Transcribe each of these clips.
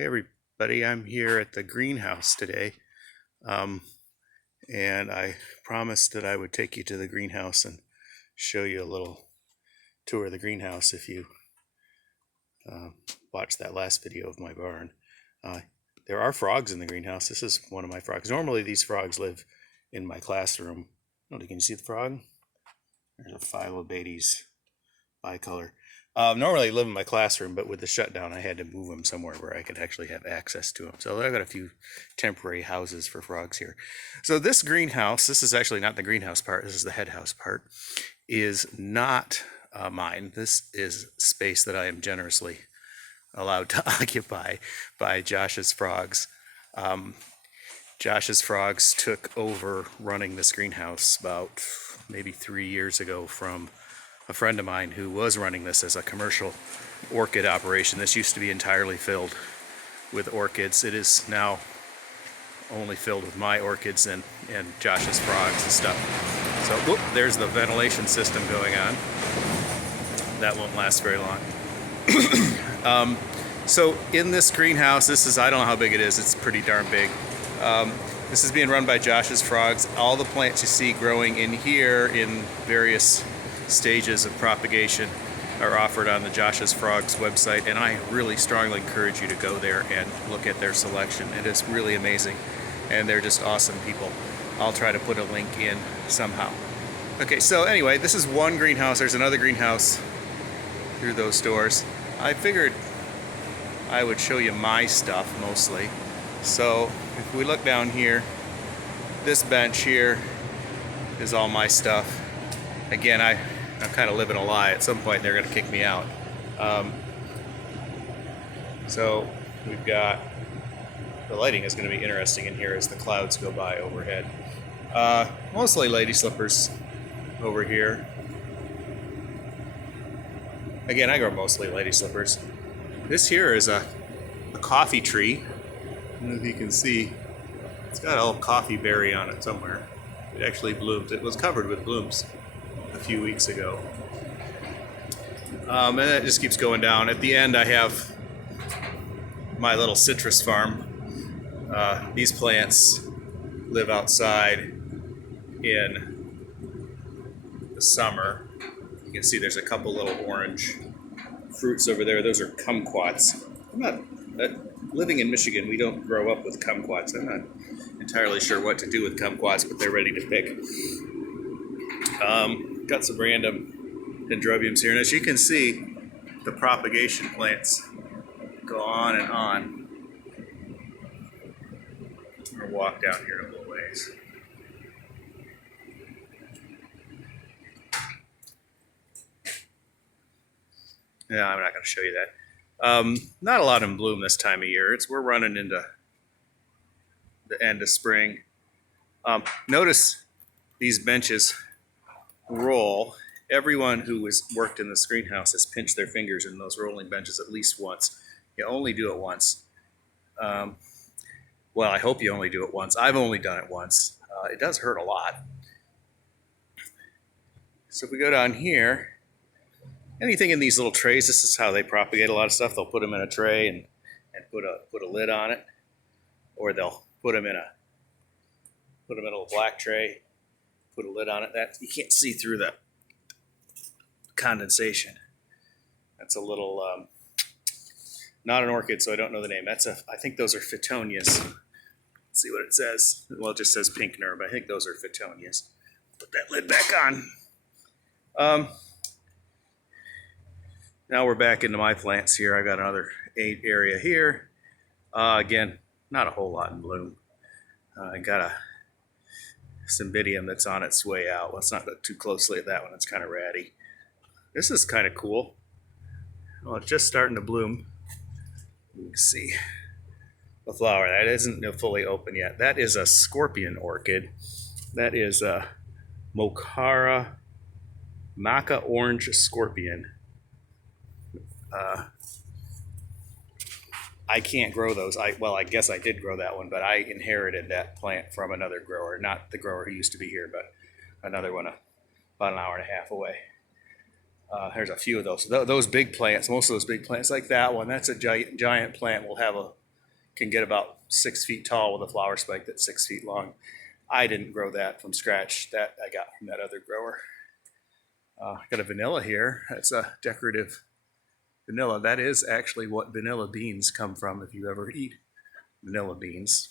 Hey everybody, I'm here at the greenhouse today, um, and I promised that I would take you to the greenhouse and show you a little tour of the greenhouse if you uh, watched that last video of my barn. Uh, there are frogs in the greenhouse. This is one of my frogs. Normally these frogs live in my classroom. Oh, can you see the frog? There's a Phyllobates bicolor. Normally I live in my classroom, but with the shutdown, I had to move them somewhere where I could actually have access to them. So I've got a few temporary houses for frogs here. So this greenhouse, this is actually not the greenhouse part, this is the head house part, is not mine. This is space that I am generously allowed to occupy by Josh's frogs. Josh's frogs took over running this greenhouse about maybe 3 years ago from a friend of mine who was running this as a commercial orchid operation. This used to be entirely filled with orchids. It is now only filled with my orchids and Josh's frogs and stuff. So whoop, there's the ventilation system going on. That won't last very long. So in this greenhouse, this is, I don't know how big it is, it's pretty darn big. This is being run by Josh's frogs. All the plants you see growing in here in various stages of propagation are offered on the Josh's Frogs website, and I really strongly encourage you to go there and look at their selection. It is really amazing, and they're just awesome people. I'll try to put a link in somehow. Okay, so anyway, this is one greenhouse. There's another greenhouse through those doors. I figured I would show you my stuff mostly. So if we look down here, this bench here is all my stuff. Again, I'm kind of living a lie. At some point they're going to kick me out. So we've got, the lighting is going to be interesting in here as the clouds go by overhead. Mostly lady slippers over here. Again, I grow mostly lady slippers. This here is a coffee tree. I don't know if you can see. It's got a little coffee berry on it somewhere. It actually bloomed. It was covered with blooms a few weeks ago. And it just keeps going down. At the end I have my little citrus farm. These plants live outside in the summer. You can see there's a couple little orange fruits over there. Those are kumquats. Living in Michigan, we don't grow up with kumquats. I'm not entirely sure what to do with kumquats, but they're ready to pick. Got some random dendrobiums here, and as you can see, the propagation plants go on and on. I'm going to walk down here a little ways. No, I'm not going to show you that. Not a lot in bloom this time of year. We're running into the end of spring. Notice these benches roll. Everyone who has worked in this greenhouse has pinched their fingers in those rolling benches at least once. You only do it once. Well, I hope you only do it once. I've only done it once. It does hurt a lot. So if we go down here, anything in these little trays, this is how they propagate a lot of stuff. They'll put them in a tray and put a lid on it, or they'll put them in a little black tray, put a lid on it. That you can't see through the condensation. That's a little not an orchid, so I don't know the name. I think those are Phytonias. Let's see what it says. Well, it just says pink nerve. I think those are Phytonias. Put that lid back on. Now we're back into my plants here. I got another area here. Again, not a whole lot in bloom. I got a cymbidium that's on its way out. Let's not look too closely at that one. It's kind of ratty. This is kind of cool. Well, it's just starting to bloom. You can see the flower. That isn't fully open yet. That is a scorpion orchid. That is a Maca orange scorpion. I can't grow those. I guess I did grow that one, but I inherited that plant from another grower. Not the grower who used to be here, but another one about an hour and a half away. There's a few of those. Those big plants, most of those big plants, like that one, that's a giant plant, will have can get about 6 feet tall with a flower spike that's 6 feet long. I didn't grow that from scratch. That I got from that other grower. Got a vanilla here. That's a decorative vanilla. That is actually what vanilla beans come from if you ever eat vanilla beans.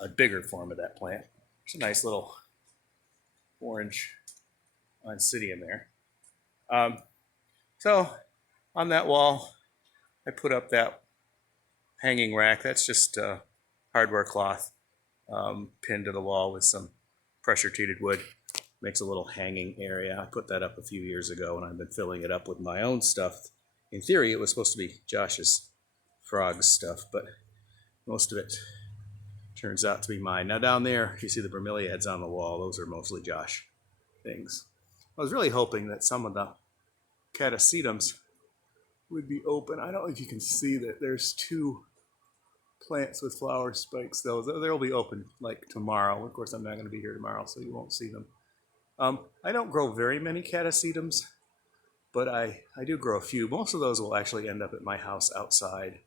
A bigger form of that plant. It's a nice little orange oncidium there. So on that wall, I put up that hanging rack. That's just hardware cloth pinned to the wall with some pressure treated wood. Makes a little hanging area. I put that up a few years ago, and I've been filling it up with my own stuff. In theory, it was supposed to be Josh's frog stuff, but most of it turns out to be mine. Now down there, you see the bromeliads on the wall. Those are mostly Josh things. I was really hoping that some of the catasetums would be open. I don't know if you can see that there's 2 plants with flower spikes, though. They'll be open like tomorrow. Of course, I'm not going to be here tomorrow, so you won't see them. I don't grow very many catasetums, but I do grow a few. Most of those will actually end up at my house outside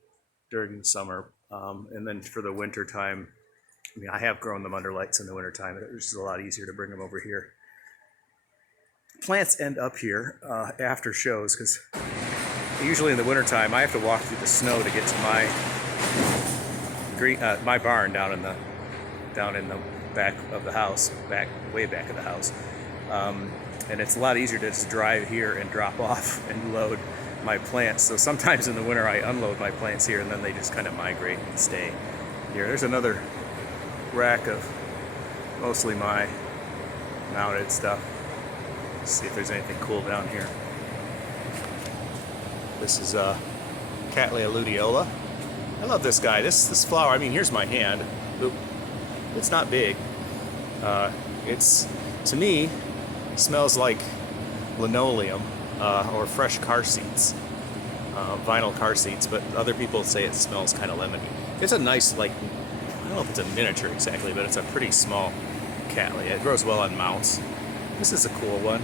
during the summer. And then for the winter time, I mean, I have grown them under lights in the winter time. It's just a lot easier to bring them over here. Plants end up here after shows because usually in the winter time, I have to walk through the snow to get to my barn down in the back of the house, way back of the house. And it's a lot easier to just drive here and drop off and load my plants. So sometimes in the winter I unload my plants here and then they just kind of migrate and stay here. There's another rack of mostly my mounted stuff. Let's see if there's anything cool down here. This is Cattleya luteola. I love this guy. This flower, I mean, here's my hand. Oop. It's not big. It's, to me, smells like linoleum or fresh car seats, vinyl car seats, but other people say it smells kind of lemony. It's a nice, like, I don't know if it's a miniature exactly, but it's a pretty small Cattleya. It grows well on mounts. This is a cool one.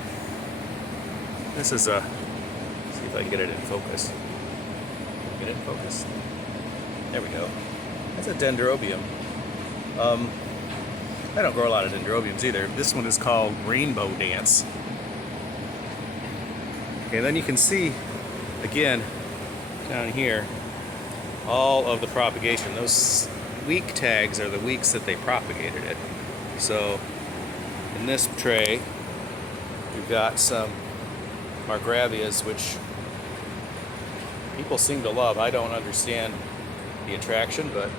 This is a, see if I can get it in focus. Get it in focus. There we go. That's a dendrobium. I don't grow a lot of dendrobiums either. This one is called Rainbow Dance. Okay, then you can see, again, down here, all of the propagation. Those week tags are the weeks that they propagated it. So, in this tray, we've got some Margravias, which people seem to love. I don't understand the attraction, but